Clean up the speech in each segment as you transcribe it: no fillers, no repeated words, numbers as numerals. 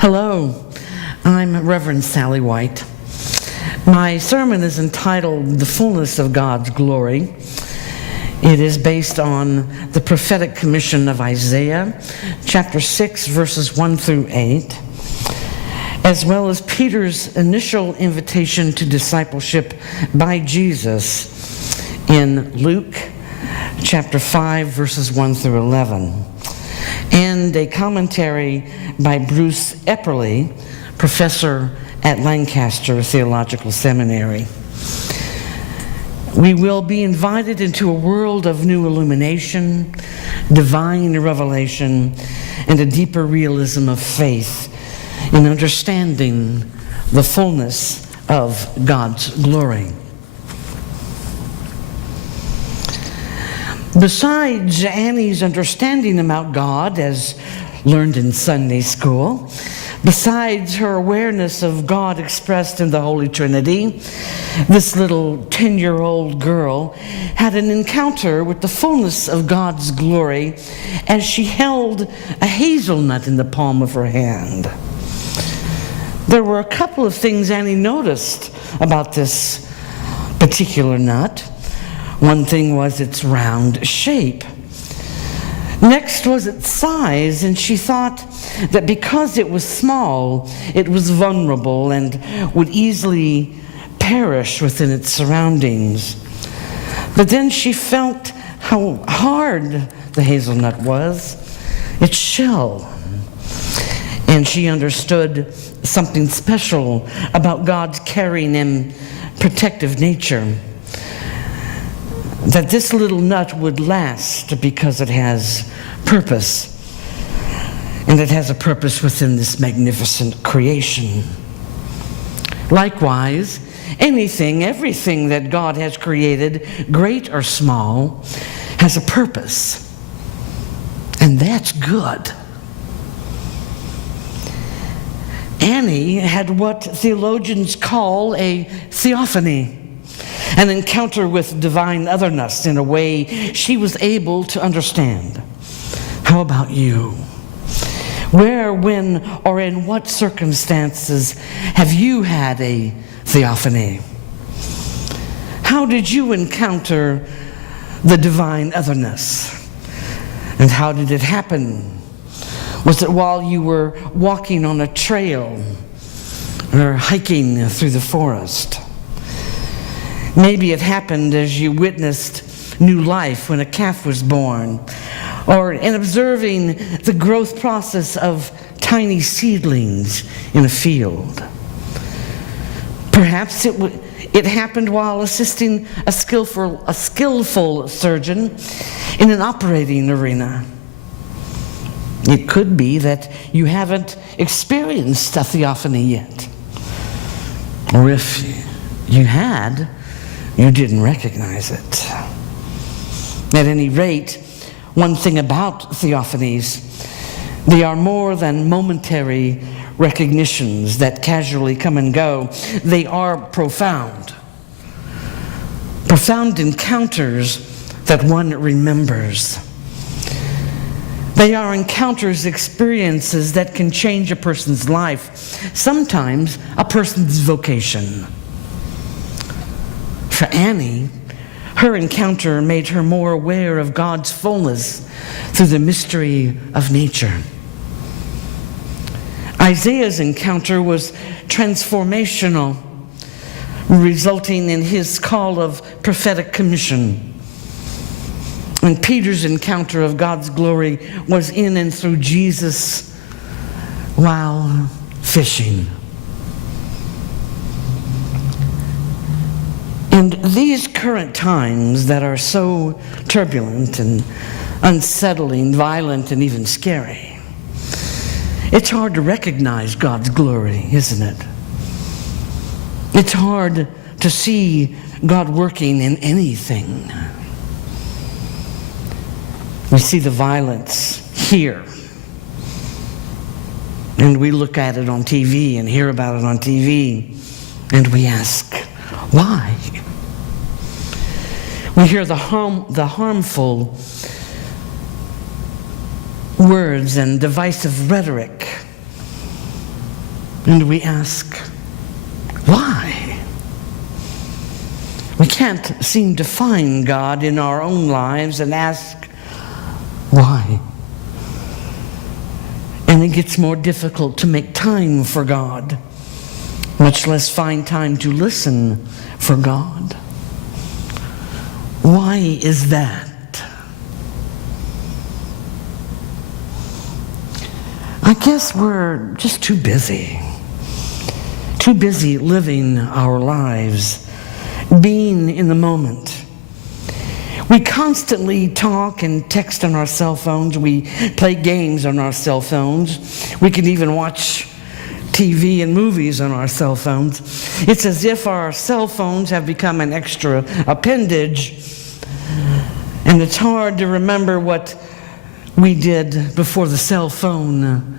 Hello, I'm Reverend Sally White. My sermon is entitled The Fullness of God's Glory. It is based on the prophetic commission of Isaiah, chapter 6, verses 1 through 8, as well as Peter's initial invitation to discipleship by Jesus in Luke, chapter 5, verses 1 through 11, and a commentary by Bruce Epperly, professor at Lancaster Theological Seminary. We will be invited into a world of new illumination, divine revelation, and a deeper realism of faith in understanding the fullness of God's glory. Besides Annie's understanding about God as learned in Sunday school, besides her awareness of God expressed in the Holy Trinity, this little 10-year-old girl had an encounter with the fullness of God's glory as she held a hazelnut in the palm of her hand. There were a couple of things Annie noticed about this particular nut. One thing was its round shape. Next was its size, and she thought that because it was small, it was vulnerable and would easily perish within its surroundings. But then she felt how hard the hazelnut was, its shell, and she understood something special about God's caring and protective nature. That this little nut would last because it has purpose. And it has a purpose within this magnificent creation. Likewise, everything that God has created, great or small, has a purpose. And that's good. Annie had what theologians call a theophany. An encounter with divine otherness in a way she was able to understand. How about you? Where, when, or in what circumstances have you had a theophany? How did you encounter the divine otherness? And how did it happen? Was it while you were walking on a trail or hiking through the forest? Maybe it happened as you witnessed new life when a calf was born, or in observing the growth process of tiny seedlings in a field. Perhaps it happened while assisting a skillful surgeon in an operating arena. It could be that you haven't experienced a theophany yet. Or if you had, you didn't recognize it. At any rate, one thing about theophanies, they are more than momentary recognitions that casually come and go. They are profound. Profound encounters that one remembers. They are encounters, experiences that can change a person's life, sometimes a person's vocation. For Annie, her encounter made her more aware of God's fullness through the mystery of nature. Isaiah's encounter was transformational, resulting in his call of prophetic commission. And Peter's encounter of God's glory was in and through Jesus while fishing. And these current times that are so turbulent and unsettling, violent, and even scary, it's hard to recognize God's glory, isn't it? It's hard to see God working in anything. We see the violence here, and we look at it on TV and hear about it on TV, and we ask, why? We hear the harmful words and divisive rhetoric And we ask, why? We can't seem to find God in our own lives and ask, why? And it gets more difficult to make time for God, much less find time to listen for God. Why is that? I guess we're just too busy living our lives, being in the moment. We constantly talk and text on our cell phones. We play games on our cell phones. We can even watch TV and movies on our cell phones. It's as if our cell phones have become an extra appendage, and it's hard to remember what we did before the cell phone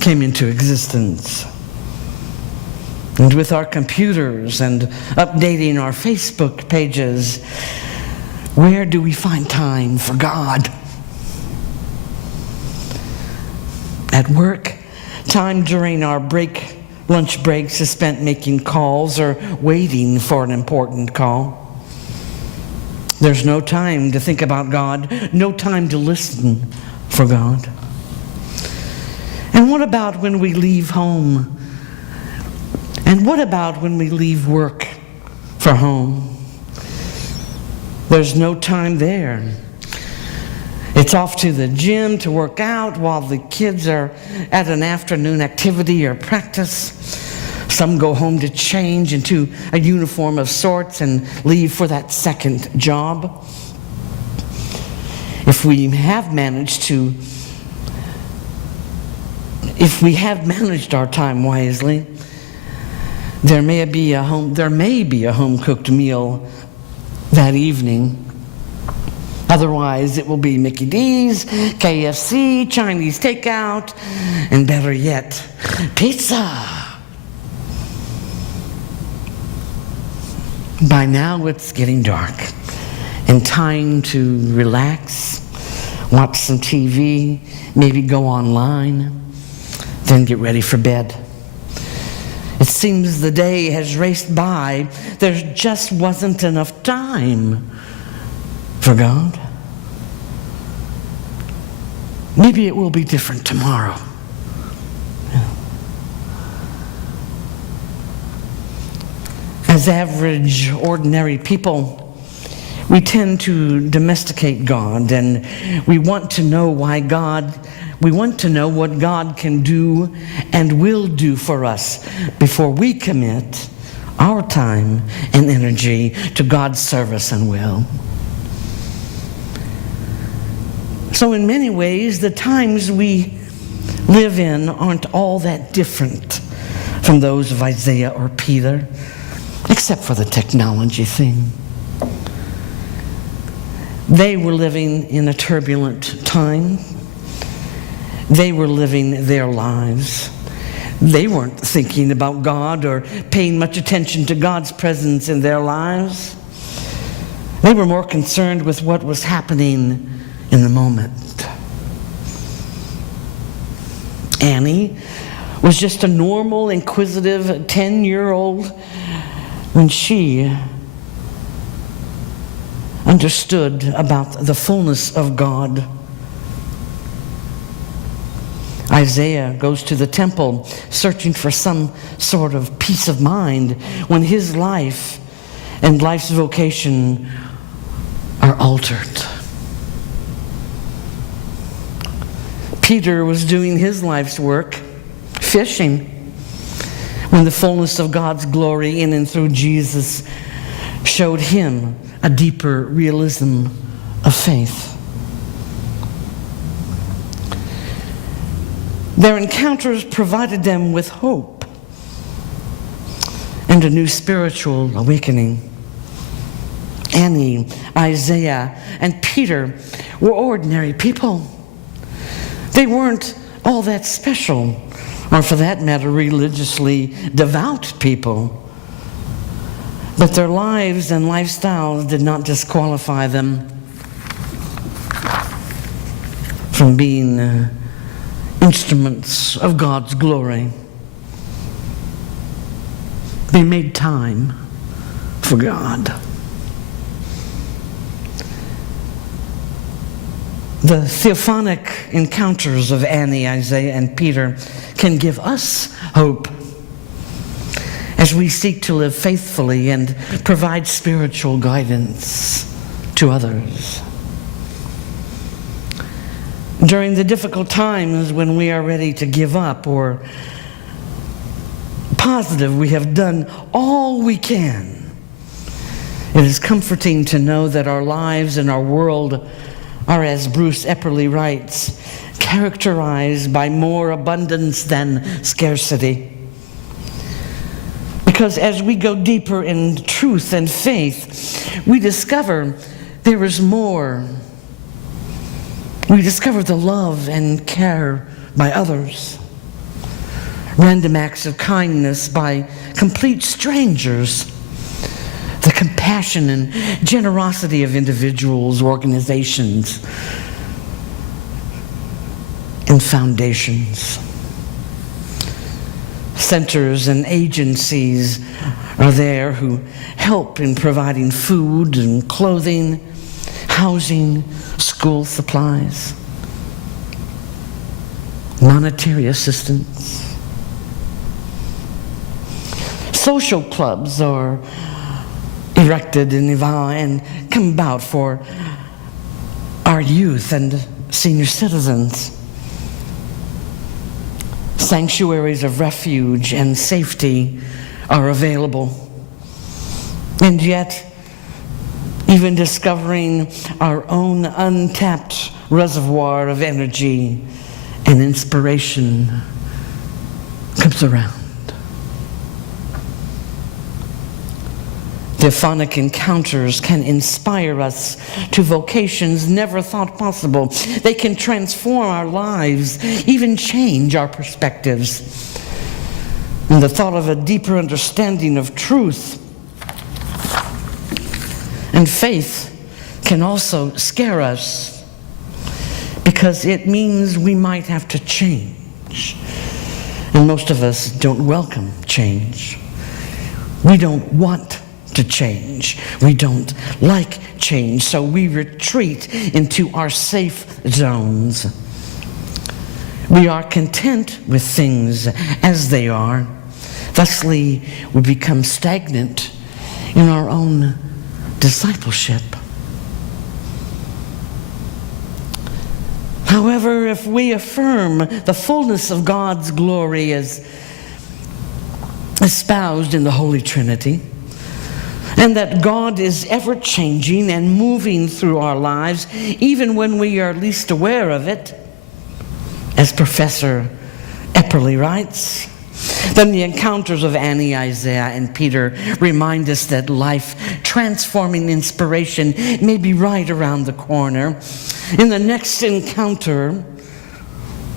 came into existence. And with our computers and updating our Facebook pages, where do we find time for God? At work, time during our lunch breaks is spent making calls or waiting for an important call. There's no time to think about God, no time to listen for God. And what about when we leave home? And what about when we leave work for home? There's no time there. It's off to the gym to work out while the kids are at an afternoon activity or practice. Some go home to change into a uniform of sorts and leave for that second job. If we have managed our time wisely, there may be a home-cooked meal that evening. Otherwise, it will be Mickey D's, KFC, Chinese takeout, and better yet, pizza. By now, it's getting dark, and time to relax, watch some TV, maybe go online, then get ready for bed. It seems the day has raced by. There just wasn't enough time for God. Maybe it will be different tomorrow. As average, ordinary people, we tend to domesticate God, and we want to know what God can do and will do for us before we commit our time and energy to God's service and will. So in many ways, the times we live in aren't all that different from those of Isaiah or Peter, except for the technology thing. They were living in a turbulent time. They were living their lives. They weren't thinking about God or paying much attention to God's presence in their lives. They were more concerned with what was happening in the moment. Annie was just a normal, inquisitive 10-year-old when she understood about the fullness of God. Isaiah goes to the temple searching for some sort of peace of mind when his life and life's vocation are altered. Peter was doing his life's work, fishing, when the fullness of God's glory in and through Jesus showed him a deeper realism of faith. Their encounters provided them with hope and a new spiritual awakening. Annie, Isaiah, and Peter were ordinary people. They weren't all that special, or for that matter, religiously devout people. But their lives and lifestyles did not disqualify them from being instruments of God's glory. They made time for God. The theophanic encounters of Annie, Isaiah, and Peter can give us hope as we seek to live faithfully and provide spiritual guidance to others. During the difficult times when we are ready to give up or positive we have done all we can, it is comforting to know that our lives and our world are, as Bruce Epperly writes, characterized by more abundance than scarcity. Because as we go deeper in truth and faith, we discover there is more. We discover the love and care by others, random acts of kindness by complete strangers, the compassion and generosity of individuals, organizations, and foundations. Centers and agencies are there who help in providing food and clothing, housing, school supplies, monetary assistance. Social clubs are erected and come about for our youth and senior citizens. Sanctuaries of refuge and safety are available. And yet, even discovering our own untapped reservoir of energy and inspiration comes around. Theophanic encounters can inspire us to vocations never thought possible. They can transform our lives, even change our perspectives. And the thought of a deeper understanding of truth and faith can also scare us, because it means we might have to change. And most of us don't welcome change. We don't want to change. We don't like change, so we retreat into our safe zones. We are content with things as they are. Thusly, we become stagnant in our own discipleship. However, if we affirm the fullness of God's glory as espoused in the Holy Trinity, and that God is ever-changing and moving through our lives, even when we are least aware of it, as Professor Epperly writes, then the encounters of Annie, Isaiah, and Peter remind us that life-transforming inspiration may be right around the corner, in the next encounter,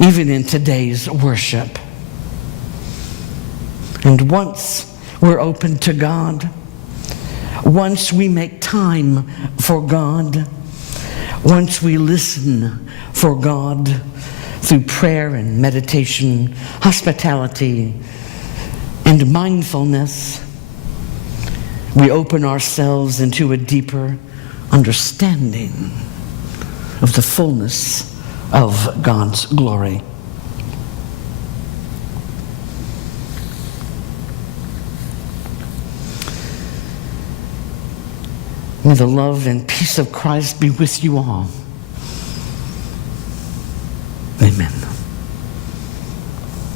even in today's worship. And once we're open to God, once we make time for God, once we listen for God through prayer and meditation, hospitality, and mindfulness, we open ourselves into a deeper understanding of the fullness of God's glory. May the love and peace of Christ be with you all. Amen.